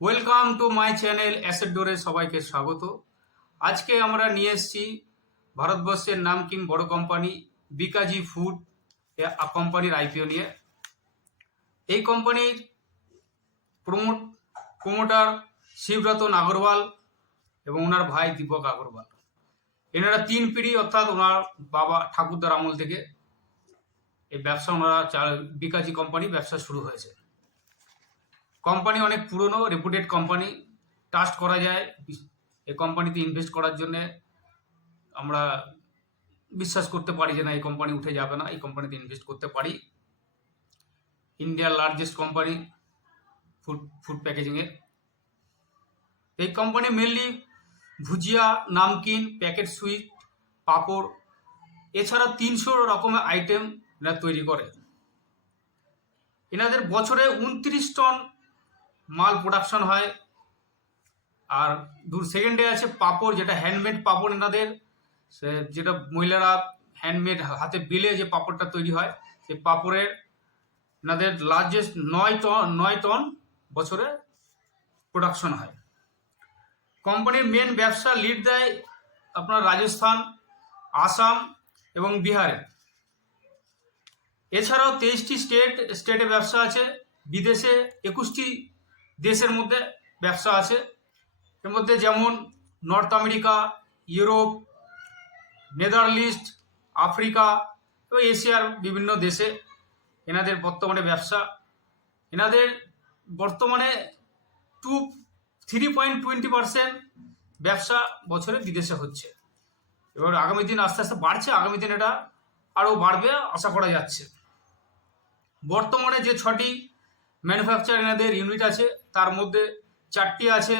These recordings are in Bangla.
Welcome to my channel asset ডোরে সবাইকে স্বাগত। আজকে আমরা নিয়ে এসেছি ভারতবর্ষের নামকিন বড় কোম্পানি বিকাজি ফুড কোম্পানির আইপিও নিয়ে। এই কোম্পানির প্রমোটার শিবরতন আগরওয়াল এবং ওনার ভাই দীপক আগরওয়াল। এনারা 3 পিঢ়ি অর্থাৎ ওনার বাবা ঠাকুরদার আমল থেকে এই ব্যবসা বিকাজি কোম্পানি ব্যবসা শুরু হয়েছে। কোম্পানি অনেক পুরনো রেপুটেড কোম্পানি, ট্রাস্ট করা যায়। এই কোম্পানিতে ইনভেস্ট করার জন্য আমরা বিশ্বাস করতে পারি যে না, এই কোম্পানি উঠে যাবে না, এই কোম্পানিতে ইনভেস্ট করতে পারি। ইন্ডিয়ার লার্জেস্ট কোম্পানি ফুড প্যাকেজিংয়ে। এই company mainly bhujia, namkeen, packet sweet, papad এছাড়া 300 রকমের আইটেম এরা তৈরি করে। এনাদের বছরে 29 টন মাল প্রোডাকশন হয়। আর সেকেন্ডে আছে পাঁপড়, যেটা হ্যান্ডমেড পাঁপড় এনাদের, যেটা মহিলারা হ্যান্ডমেড হাতে বেলে যে পাঁপড়টা তৈরি হয়, সেই পাঁপড়ের এনাদের লার্জেস্ট 9 টন বছরে প্রোডাকশন হয়। কোম্পানির মেন ব্যবসা লিড দেয় আপনার রাজস্থান, আসাম এবং বিহারে। এছাড়াও 23টি স্টেটে ব্যবসা আছে। বিদেশে 21টি দেশের মধ্যে ব্যবসা আছে। এর মধ্যে যেমন north America, Europe, Netherlands, Africa এবং এশিয়ার বিভিন্ন দেশে এনাদের বর্তমানে ব্যবসা। এনাদের বর্তমানে 3.20% ব্যবসা বছরে বিদেশে হচ্ছে। এবার আগামী দিন আস্তে আস্তে বাড়ছে, আগামী দিন এটা আরও বাড়বে আশা করা যাচ্ছে। বর্তমানে যে 6টি ম্যানুফ্যাকচার এনাদের ইউনিট আছে, তার মধ্যে 4টি আছে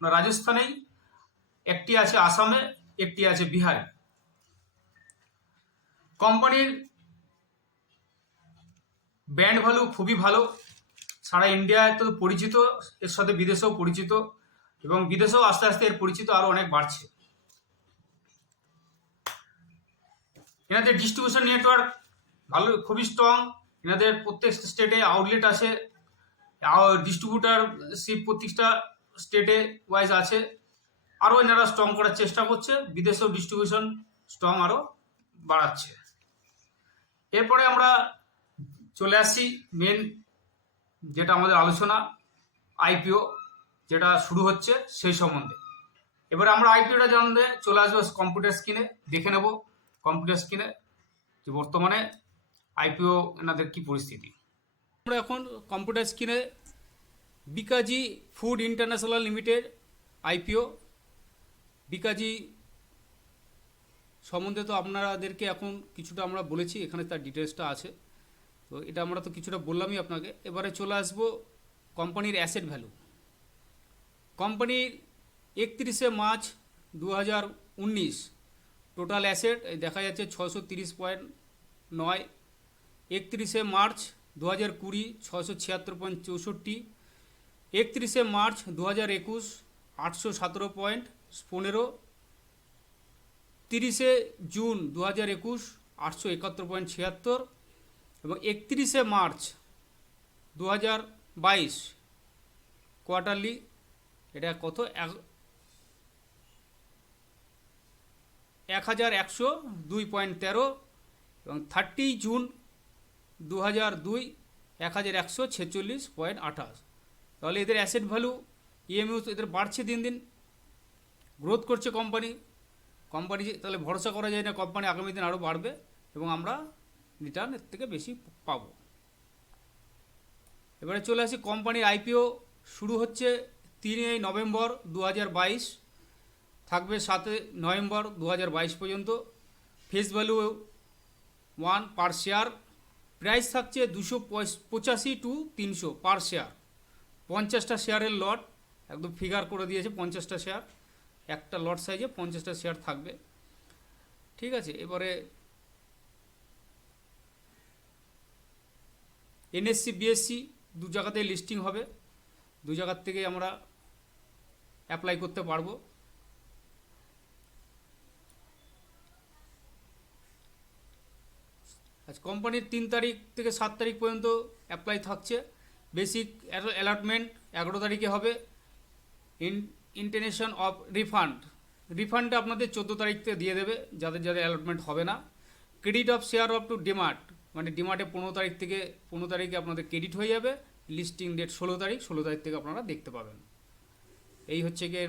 রাজস্থানেই, 1টি আছে আসামে, 1টি আছে বিহারে। কোম্পানির ব্র্যান্ড ভ্যালু খুবই ভালো, সারা ইন্ডিয়ায় তো পরিচিত, এর সাথে বিদেশেও পরিচিত এবং বিদেশেও আস্তে আস্তে এর পরিচিত আরও অনেক বাড়ছে। এনাদের ডিস্ট্রিবিউশন নেটওয়ার্ক ভালো, খুবই স্ট্রং। এনাদের প্রত্যেক স্টেটে আউটলেট আছে, ডিস্ট্রিবিউটারশিপ প্রত্যেকটা স্টেটে ওয়াইজ আছে। আরও এনারা স্ট্রং করার চেষ্টা করছে, বিদেশেও ডিস্ট্রিবিউশন স্ট্রং আরও বাড়াচ্ছে। এরপরে আমরা চলে আসছি মেন যেটা আমাদের আলোচনা, আইপিও যেটা শুরু হচ্ছে সেই সম্বন্ধে। এবারে আমরা আইপিওটা জানতে চলে আসবো কম্পিউটার স্ক্রিনে, দেখে নেব কম্পিউটার স্ক্রিনে যে বর্তমানে আইপিও এনাদের কি পরিস্থিতি। আমরা এখন কম্পিউটার স্ক্রিনে Bikaji food international limited IPO. Bikaji সম্বন্ধে তো আপনাদেরকে এখন কিছুটা আমরা বলেছি, এখানে তার ডিটেলসটা আছে, তো এটা আমরা তো কিছুটা বললামই আপনাকে। এবারে চলে আসবো কোম্পানির অ্যাসেট ভ্যালু। কোম্পানির 31শে মার্চ 2019 টোটাল অ্যাসেট দেখা যাচ্ছে 630.9। 31শে মার্চ 2020 676.64। 31শে মার্চ 2021 817.15। 30শে জুন 2021 871.76 এবং 31শে মার্চ 2022 কোয়ার্টারলি এটা কত 1102.13 এবং 30 জুন 2002 1146.28। তাহলে এদের অ্যাসেট ভ্যালু ইএমইউ এদের বাড়ছে, দিন দিন গ্রোথ করছে কোম্পানি। তাহলে ভরসা করা যায় না কোম্পানি আগামী দিন আরও বাড়বে এবং আমরা রিটার্ন এর থেকে বেশি পাবো। এবারে চলে আসি কোম্পানির আইপিও শুরু হচ্ছে 3 নভেম্বর 2022, থাকবে 7 নভেম্বর 2022 পর্যন্ত। ফেস ভ্যালু 1 পার শেয়ার। প্রাইস থাকছে 285 to 300 পার শেয়ার। 50টা শেয়ারের লট, একদম ফিগার করে দিয়েছে 50টা শেয়ার, একটা লট সাইজে 50টা শেয়ার থাকবে, ঠিক আছে। এবারে এনএসসি বিএসসি দু জায়গাতেই লিস্টিং হবে, দু জায়গার থেকেই আমরা অ্যাপ্লাই করতে পারবো। আজ কোম্পানির 3 তারিখ থেকে 7 তারিখ পর্যন্ত অ্যাপ্লাই থাকছে। বেসিক অ্যালটমেন্ট 11 তারিখে হবে ইন্টেনশন অফ রিফান্ড আপনাদের 14 তারিখ থেকে দিয়ে দেবে যাদের যাদের অ্যালটমেন্ট হবে না। Credit of share of to DMart, মানে ডিমার্টে 15 তারিখে আপনাদের ক্রেডিট হয়ে যাবে। লিস্টিং ডেট 16 তারিখ থেকে আপনারা দেখতে পাবেন। এই হচ্ছে গিয়ে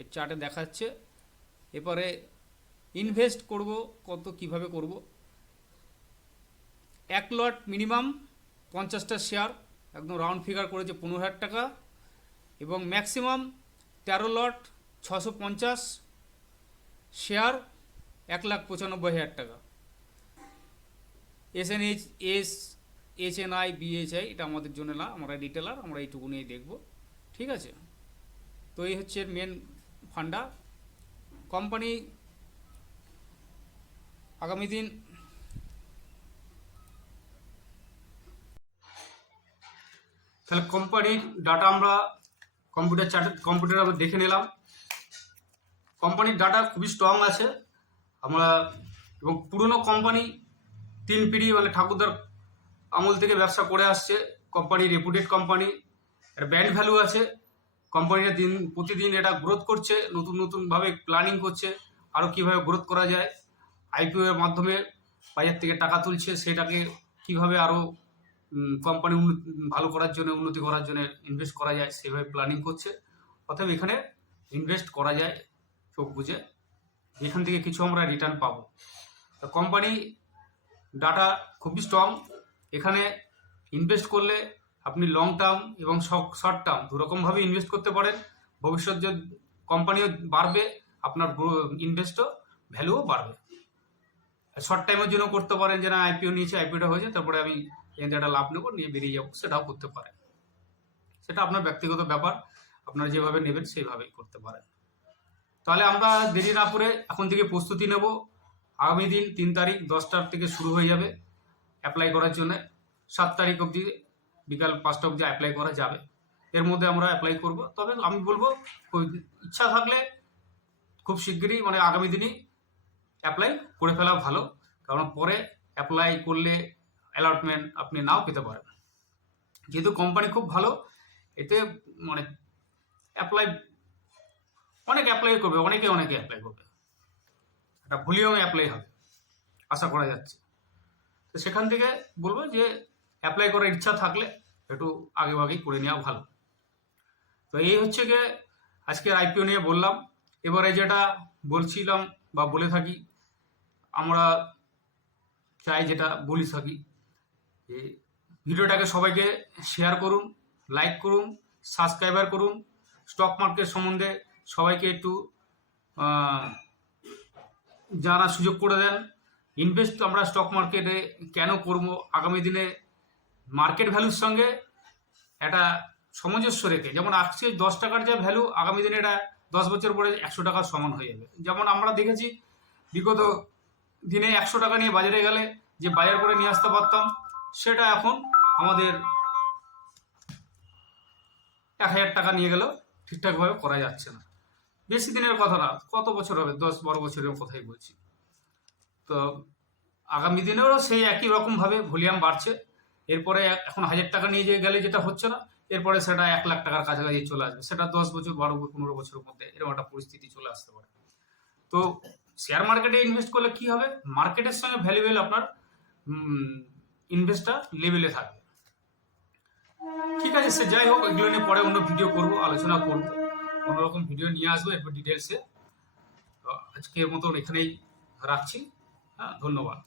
এর চার্টে দেখাচ্ছে। এরপরে ইনভেস্ট করব কত, কিভাবে করব। 1 লট মিনিমাম 50টা শেয়ার, একদম রাউন্ড ফিগার করেছে 15,000 টাকা, এবং ম্যাক্সিমাম 13 লট 650 শেয়ার 1,95,000 টাকা। HNI BHI এটা আমাদের জন্য না, আমরা রিটেলার, আমরা এইটুকু নিয়ে দেখব, ঠিক আছে। তো এই হচ্ছে মেন ফান্ডা। কোম্পানি আগামী দিন তাহলে কোম্পানির ডাটা আমরা কম্পিউটারে আমরা দেখে নিলাম। কোম্পানির ডাটা খুবই স্ট্রং আছে আমরা, এবং পুরনো কোম্পানি 3 পিঢ়ি মানে ঠাকুরদার আমল থেকে ব্যবসা করে আসছে। কোম্পানি রেপুটেড কোম্পানি, এর ব্র্যান্ড ভ্যালু আছে। কোম্পানিটা প্রতিদিন এটা গ্রোথ করছে, নতুনভাবে প্ল্যানিং করছে আরও কীভাবে গ্রোথ করা যায়। আইপিও এর মাধ্যমে বাজার থেকে টাকা তুলছে, সেটাকে কীভাবে আরও কোম্পানি ভালো করার জন্য, উন্নতি করার জন্য ইনভেস্ট করা যায়, সেভাবে প্ল্যানিং করছে। অতএব এখানে ইনভেস্ট করা যায় চোখ বুঝে, এখান থেকে কিছু আমরা রিটার্ন পাবো। তো কোম্পানি ডাটা খুবই স্ট্রং। এখানে ইনভেস্ট করলে আপনি লং টার্ম এবং শর্ট টার্ম দুরকমভাবে ইনভেস্ট করতে পারেন। ভবিষ্যৎ যে কোম্পানিও বাড়বে, আপনার ইনভেস্টও ভ্যালুও বাড়বে। শর্ট টাইমের জন্য করতে পারেন, যে না আইপিও নিয়েছে, আইপিওটা হয়েছে, তারপরে আমি একটা লাভ নেবো, নিয়ে বেরিয়ে যাবো, সেটাও করতে পারেন। সেটা আপনার ব্যক্তিগত ব্যাপার, আপনারা যেভাবে নেবেন সেইভাবেই করতে পারেন। তাহলে আমরা দেরি না করে এখন থেকে প্রস্তুতি নেব। আগামী দিন 3 তারিখ 10টার থেকে শুরু হয়ে যাবে অ্যাপ্লাই করার জন্য। 7 তারিখ অবধি বিকাল 5টা অবধি অ্যাপ্লাই করা যাবে। এর মধ্যে আমরা অ্যাপ্লাই করব। তবে আমি বলবো ইচ্ছা থাকলে খুব শিগগিরই, মানে আগামী দিনই অ্যাপ্লাই করে ফেলা ভালো, কারণ পরে অ্যাপ্লাই করলে অ্যালটমেন্ট আপনি নাও পেতে পারেন। যেহেতু কোম্পানি খুব ভালো, এতে মানে অনেকে অ্যাপ্লাই করবে, একটা ভলিউমে অ্যাপ্লাই হবে আশা করা যাচ্ছে। তো সেখান থেকে বলবো যে অ্যাপ্লাই করার ইচ্ছা থাকলে একটু আগেই করে নেওয়া ভালো। তো এই হচ্ছে গিয়ে আজকের আইপিও নিয়ে বললাম। এবারে যেটা বলছিলাম বা বলে থাকি, আমরা চাই, যেটা বলি থাকি, যে ভিডিওটাকে সবাইকে শেয়ার করুন, লাইক করুন, সাবস্ক্রাইবার করুন। স্টক মার্কেট সম্বন্ধে সবাইকে একটু জানার সুযোগ করে দেন। ইনভেস্ট আমরা স্টক মার্কেটে কেন করব, আগামী দিনে মার্কেট ভ্যালুর সঙ্গে একটা সামঞ্জস্য রেখে, যেমন আজকে 10 টাকার যে ভ্যালু, আগামী দিনে এটা 10 বছর পরে 100 টাকার সমান হয়ে যাবে। যেমন আমরা দেখেছি বিগত দিনে 100 টাকা নিয়ে বাজারে গেলে যে বাজার করে নিয়ে আসতে পারতাম, সেটা এখন আমাদের 1000 টাকা নিয়ে গেলেও ঠিকঠাকভাবে করা যাচ্ছে না। বেশি দিনের কথা না, কত বছর হবে, 10-12 বছরের কথাই বলছি। তো আগামী দিনেও সেই একই রকমভাবে ভলিউম বাড়ছে। এরপরে এখন 1000 টাকা নিয়ে গেলে যেটা হচ্ছে না, এরপরে সেটা 1 লাখ টাকার কাছাকাছি চলে আসবে। সেটা 10 বছর, 12-15 বছরের মধ্যে এরকম একটা পরিস্থিতি চলে আসতে পারে। তো শেয়ার মার্কেটে ইনভেস্ট করলে কি হবে, মার্কেটের সঙ্গে ভ্যালুয়েবল আপনার ইনভেস্টটা লেভেলে থাকবে। ঠিক আছে, সে যাই হোক, এগুলো নিয়ে পরে অন্য ভিডিও করবো, আলোচনা করবো, অন্যরকম ভিডিও নিয়ে আসবো এরপর ডিটেলসে। আজকের মতন এখানেই রাখছি। হ্যাঁ, ধন্যবাদ।